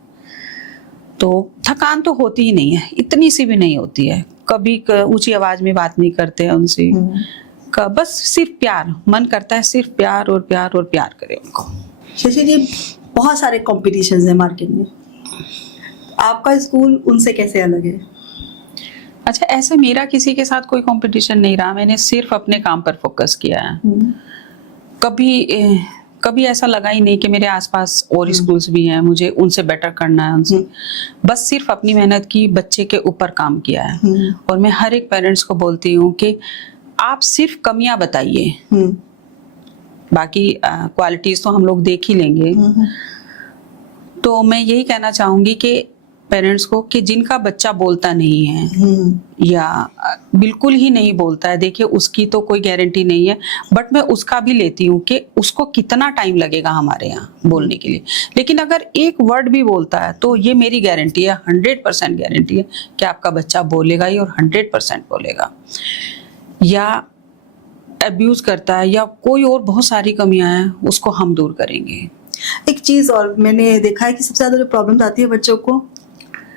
तो थकान तो होती ही नहीं है, इतनी सी भी नहीं होती है। कभी ऊंची आवाज में बात नहीं करते हैं उनसे, बस सिर्फ प्यार, मन करता है सिर्फ प्यार और प्यार और प्यार करें उनको। शशि जी, बहुत सारे कॉम्पिटिशन्स हैं मार्केट में, आपका स्कूल उनसे कैसे अलग है? अच्छा, ऐसा मेरा किसी के साथ कोई कंपटीशन नहीं रहा, मैंने सिर्फ अपने काम पर फोकस किया है। कभी ऐसा लगा ही नहीं कि मेरे आसपास और स्कूल्स भी हैं, मुझे उनसे बेटर करना है उनसे। बस सिर्फ अपनी मेहनत की, बच्चे के ऊपर काम किया है। और मैं हर एक पेरेंट्स को बोलती हूँ कि आप सिर्फ कमियां बताइए, बाकी क्वालिटीज तो हम लोग देख ही लेंगे। तो मैं यही कहना चाहूंगी कि पेरेंट्स को कि जिनका बच्चा बोलता नहीं है या बिल्कुल ही नहीं बोलता है, देखिए उसकी तो कोई गारंटी नहीं है, बट मैं उसका भी लेती हूँ कि उसको कितना टाइम लगेगा हमारे यहाँ बोलने के लिए। लेकिन अगर एक वर्ड भी बोलता है तो ये मेरी गारंटी है, 100% गारंटी है कि आपका बच्चा बोलेगा ही और 100% बोलेगा। या अब्यूज करता है या कोई और बहुत सारी कमियां हैं, उसको हम दूर करेंगे। एक चीज और मैंने देखा है कि सबसे ज्यादा जो प्रॉब्लम आती है बच्चों को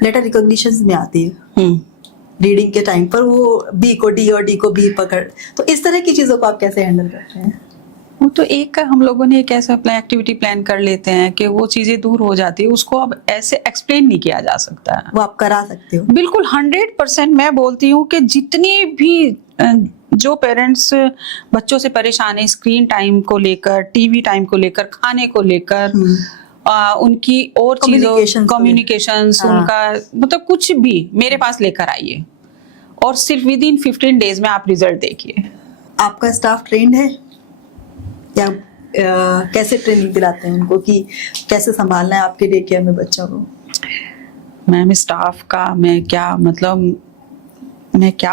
लेटर रिकॉग्निशन में आती है। रीडिंग के टाइम पर वो बी को डी और डी को बी पकड़, तो इस तरह की चीजों को आप कैसे हैंडल करते हैं? वो तो एक हम लोगों ने एक ऐसा एक्टिविटी प्लान कर लेते हैं कि वो चीजें दूर हो जाती है, उसको अब ऐसे एक्सप्लेन नहीं किया जा सकता है। वो आप करा सकते हो? बिल्कुल 100% मैं बोलती हूँ कि जितनी भी जो पेरेंट्स बच्चों से परेशान है, स्क्रीन टाइम को लेकर, टीवी टाइम को लेकर, खाने को लेकर, उनकी और चीजों, कम्युनिकेशंस, उनका मतलब कुछ भी मेरे पास लेकर आइए और सिर्फ विद इन 15 डेज में आप रिजल्ट देखिए। आपका स्टाफ ट्रेंड है या कैसे ट्रेनिंग दिलाते हैं उनको कि कैसे संभालना है आपके डे केयर में बच्चों को? मैम स्टाफ का मैं क्या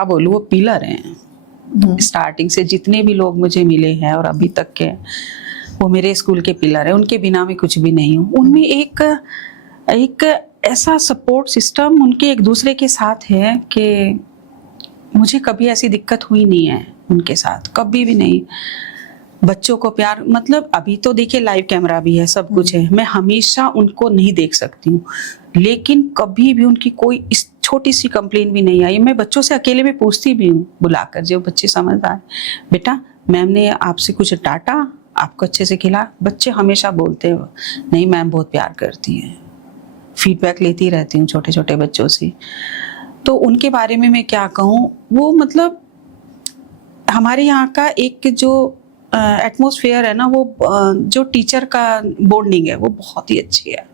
बोलूँ, वो पिलर हैं। स्टार्टिंग से जितने भी लोग मुझे मिले हैं और अभी तक के, वो मेरे स्कूल के पिलर हैं। उनके बिना मैं कुछ भी नहीं हूँ। उनमें एक ऐसा सपोर्ट सिस्टम उनके एक दूसरे के साथ है कि मुझे कभी ऐसी दिक्कत हुई नहीं है उनके साथ, कभी भी नहीं। बच्चों को प्यार, मतलब अभी तो देखिए लाइव कैमरा भी है, सब कुछ है, मैं हमेशा उनको नहीं देख सकती हूँ, लेकिन कभी भी उनकी कोई इस छोटी सी कंप्लेन भी नहीं आई। मैं बच्चों से अकेले में पूछती भी हूँ बुलाकर, जो बच्चे समझदार, बेटा मैम ने आपसे कुछ डांटा, आपको अच्छे से खिला? बच्चे हमेशा बोलते हैं नहीं मैम बहुत प्यार करती है। फीडबैक लेती रहती हूँ छोटे छोटे बच्चों से। तो उनके बारे में मैं क्या कहूँ, वो मतलब हमारे यहाँ का एक जो एटमॉस्फेयर है ना, वो जो टीचर का बॉन्डिंग है वो बहुत ही अच्छी है,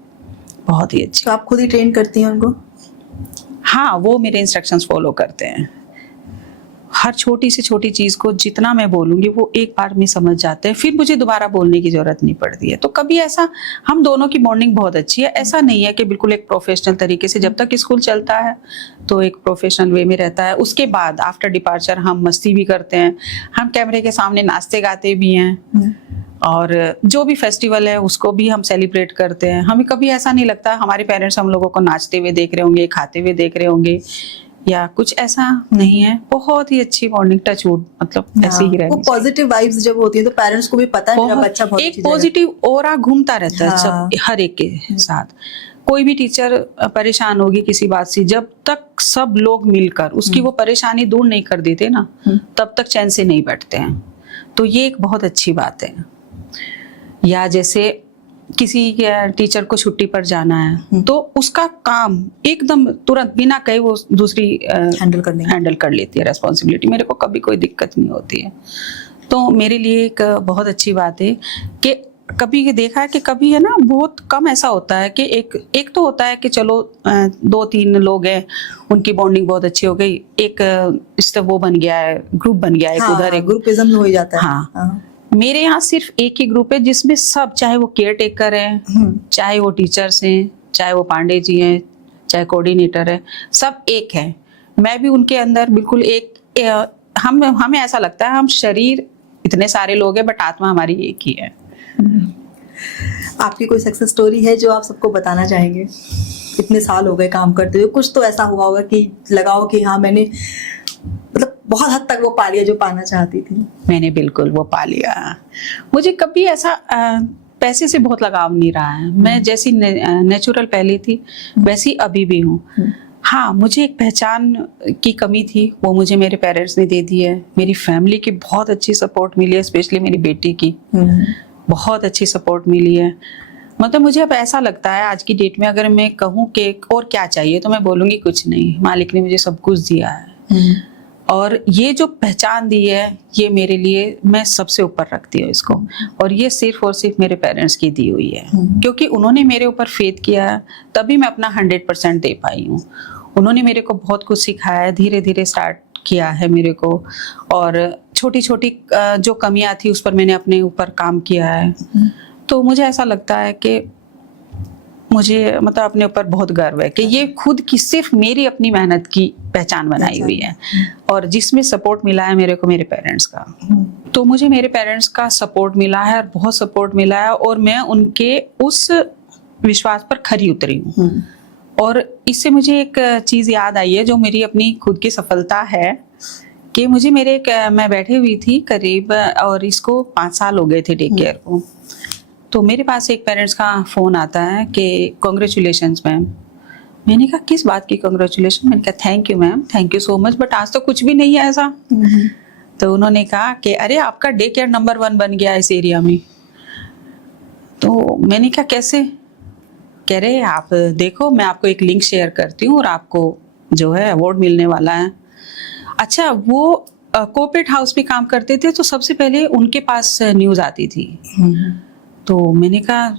बहुत ही अच्छी। तो आप खुद ही ट्रेन करती हैं उनको? हाँ, वो मेरे इंस्ट्रक्शंस फॉलो करते हैं। हर छोटी से छोटी चीज़ को जितना मैं बोलूँगी वो एक बार में समझ जाते हैं, फिर मुझे दोबारा बोलने की ज़रूरत नहीं पड़ती है। तो कभी ऐसा, हम दोनों की बॉन्डिंग बहुत अच्छी है। ऐसा नहीं है कि बिल्कुल एक प्रोफेशनल तरीके से, जब तक स्कूल चलता है तो एक प्रोफेशनल वे में रहता है। उसके बाद आफ्टर डिपार्चर हम मस्ती भी करते हैं, हम कैमरे के सामने नाचते गाते भी हैं, और जो भी फेस्टिवल है उसको भी हम सेलिब्रेट करते हैं। हमें कभी ऐसा नहीं लगता हमारे पेरेंट्स हम लोगों को नाचते हुए देख रहे होंगे, खाते हुए देख रहे होंगे, या कुछ ऐसा नहीं है। बहुत ही अच्छी बॉन्डिंग, टच वुड, मतलब ऐसे ही रहनी वो पॉजिटिव वाइब्स जब होती है तो पेरेंट्स को भी पता है मेरा बच्चा बहुत एक पॉजिटिव ऑरा घूमता रहता है सब, हर एक के साथ। कोई भी टीचर परेशान होगी किसी बात से, जब तक सब लोग मिलकर उसकी वो परेशानी दूर नहीं कर देते ना, तब तक चैन से नहीं बैठते हैं। तो ये एक बहुत अच्छी बात है। या जैसे किसी टीचर को छुट्टी पर जाना है तो उसका काम एकदम तुरंत बिना कहे वो दूसरी हैंडल कर लेती है रिस्पॉन्सिबिलिटी। मेरे को कभी कोई दिक्कत नहीं होती है। तो मेरे लिए एक बहुत अच्छी बात है कि कभी ये देखा है कि कभी है ना, बहुत कम ऐसा होता है कि एक तो होता है कि चलो 2-3 लोग हैं, उनकी बॉन्डिंग बहुत अच्छी हो गई, एक इससे वो बन गया है, ग्रुप बन गया है, उधर एक ग्रुपिज्म हो जाता है। हाँ। मेरे यहाँ सिर्फ एक ही ग्रुप है जिसमें सब, चाहे वो केयर टेकर है, चाहे वो टीचर्स हैं, चाहे वो पांडे जी हैं, चाहे कोऑर्डिनेटर है, सब एक है। मैं भी उनके अंदर बिल्कुल एक, हमें ऐसा लगता है हम शरीर इतने सारे लोग हैं बट आत्मा हमारी एक ही है। आपकी कोई सक्सेस स्टोरी है जो आप सबको बताना चाहेंगे? इतने साल हो गए काम करते हुए, कुछ तो ऐसा हुआ होगा कि लगाओ कि हाँ मैंने मतलब बहुत हद तक वो पा लिया जो पाना चाहती थी। मैंने बिल्कुल वो पा लिया। मुझे कभी ऐसा पैसे से बहुत लगाव नहीं रहा है। मैं जैसी नेचुरल पहले थी वैसी अभी भी हूँ। हाँ, मुझे एक पहचान की कमी थी, वो मुझे मेरे पेरेंट्स ने दे दी है। मेरी फैमिली की बहुत अच्छी सपोर्ट मिली है, स्पेशली मेरी बेटी की बहुत अच्छी सपोर्ट मिली है। मतलब मुझे अब ऐसा लगता है आज की डेट में अगर मैं कहूँ कि और क्या चाहिए तो मैं बोलूँगी कुछ नहीं, मालिक ने मुझे सब कुछ दिया है। और ये जो पहचान दी है ये मेरे लिए, मैं सबसे ऊपर रखती हूँ इसको, और ये सिर्फ और सिर्फ मेरे पेरेंट्स की दी हुई है, क्योंकि उन्होंने मेरे ऊपर फेथ किया है, तभी मैं अपना 100% दे पाई हूँ। उन्होंने मेरे को बहुत कुछ सिखाया है, धीरे धीरे स्टार्ट किया है मेरे को, और छोटी छोटी जो कमियां थी उस पर मैंने अपने ऊपर काम किया है। तो मुझे ऐसा लगता है कि मुझे मतलब अपने ऊपर बहुत गर्व है कि ये खुद की सिर्फ मेरी अपनी मेहनत की पहचान बनाई हुई है, और जिसमें सपोर्ट मिला है मेरे को मेरे पेरेंट्स का। तो मुझे मेरे पेरेंट्स का सपोर्ट मिला है, और बहुत सपोर्ट मिला है, और मैं उनके उस विश्वास पर खरी उतरी हूँ। और इससे मुझे एक चीज़ याद आई है जो मेरी अपनी खुद की सफलता है, कि मुझे मैं बैठी हुई थी करीब, और इसको 5 साल हो गए थे डे केयर को। तो मेरे पास एक पेरेंट्स का फ़ोन आता है कि कॉन्ग्रेचुलेशंस मैम। मैंने कहा किस बात की कॉन्ग्रेचुलेशन? मैंने कहा thank you ma'am, thank you so much, but आज तो कुछ भी नहीं है ऐसा। तो उन्होंने कहा कि अरे आपका डे केयर नंबर 1 बन गया इस एरिया में। तो मैंने कहा कैसे? कह रहे आप देखो, मैं आपको एक लिंक शेयर करती हूँ और आपको जो है अवार्ड मिलने वाला है। अच्छा, वो कॉर्पोरेट हाउस में काम करते थे, तो सबसे पहले उनके पास न्यूज़ आती थी। तो मैंने कहा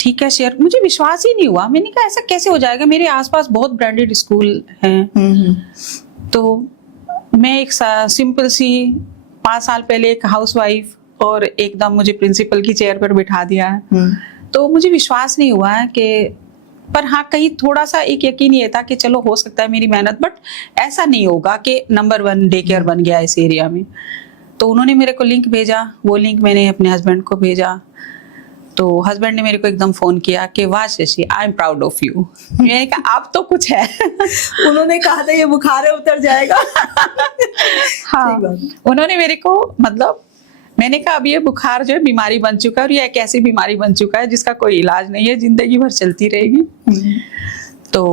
ठीक है शेयर, मुझे विश्वास ही नहीं हुआ। मैंने कहा ऐसा कैसे हो जाएगा, मेरे आसपास बहुत ब्रांडेड स्कूल हैं। तो मैं एक सिंपल सी 5 साल पहले एक हाउसवाइफ और एकदम मुझे प्रिंसिपल की चेयर पर बिठा दिया है, तो मुझे विश्वास नहीं हुआ है कि, पर हाँ कहीं थोड़ा सा एक यकीन ये था कि चलो हो सकता है मेरी मेहनत, बट ऐसा नहीं होगा कि नंबर 1 डे केयर बन गया इस एरिया में। तो उन्होंने मेरे को लिंक भेजा, वो लिंक मैंने अपने हस्बैंड को भेजा, तो हस्बैंड ने मेरे को एकदम फोन किया कि वाह Shashi, I am proud of you. मैंने कहा अब तो कुछ है। उन्होंने कहा था ये बुखार है उतर जाएगा। हाँ, उन्होंने मेरे को, मतलब मैंने कहा अब ये बुखार जो है बीमारी बन चुका है, और ये एक ऐसी बीमारी बन चुका है जिसका कोई इलाज नहीं है, जिंदगी भर चलती रहेगी। तो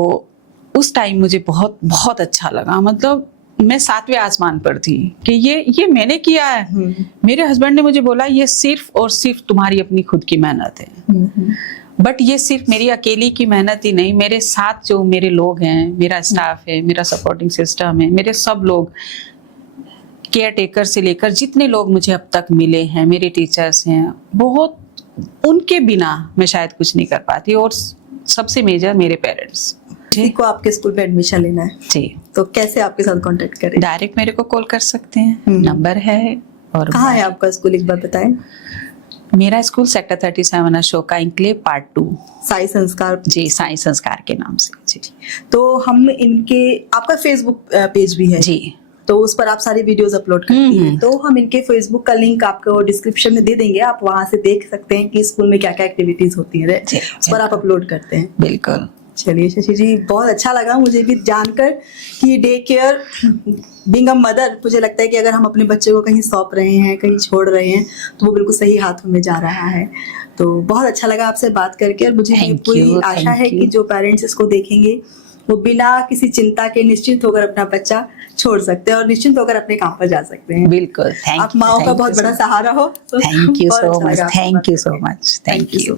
उस टाइम मुझे बहुत बहुत अच्छा लगा, मतलब मैं 7वें आसमान पर थी कि ये मैंने किया है। मेरे हस्बैंड ने मुझे बोला ये सिर्फ और सिर्फ तुम्हारी अपनी खुद की मेहनत है, बट ये सिर्फ मेरी अकेली की मेहनत ही नहीं, मेरे साथ जो मेरे लोग हैं, मेरा स्टाफ है, मेरा सपोर्टिंग सिस्टम है, मेरे सब लोग, केयर टेकर से लेकर जितने लोग मुझे अब तक मिले हैं, मेरे टीचर्स हैं, बहुत, उनके बिना मैं शायद कुछ नहीं कर पाती। और सबसे मेजर मेरे पेरेंट्स। किसी को आपके स्कूल में एडमिशन लेना है जी, तो कैसे आपके साथ कांटेक्ट करें? डायरेक्ट मेरे को कॉल कर सकते हैं, नंबर है। और कहाँ है आपका स्कूल, एक बार बताएं। मेरा school sector 37 Ashoka enclave part 2, Sai संस्कार। जी, साई संस्कार के नाम से। जी, तो हम इनके, आपका फेसबुक पेज भी है जी, तो उस पर आप सारी वीडियोस अपलोड करती हैं, तो हम इनके फेसबुक का लिंक आपको डिस्क्रिप्शन में दे देंगे, आप वहां से देख सकते हैं कि स्कूल में क्या क्या एक्टिविटीज होती है, उस पर आप अपलोड करते हैं। बिल्कुल। चलिए शशि जी, बहुत अच्छा लगा मुझे भी जानकर कि day care, being a mother, मुझे लगता है कि अगर हम अपने बच्चे को कहीं सौंप रहे हैं, कहीं छोड़ रहे हैं, तो वो बिल्कुल सही हाथों में जा रहा है। तो बहुत अच्छा लगा आपसे बात करके, और मुझे पूरी आशा है कि जो पेरेंट्स इसको देखेंगे वो बिना किसी चिंता के निश्चिंत होकर अपना बच्चा छोड़ सकते हैं और निश्चिंत होकर अपने काम पर जा सकते हैं। बिल्कुल। आप माओ का बहुत बड़ा सहारा हो। Thank you so much, thank you so much, thank you.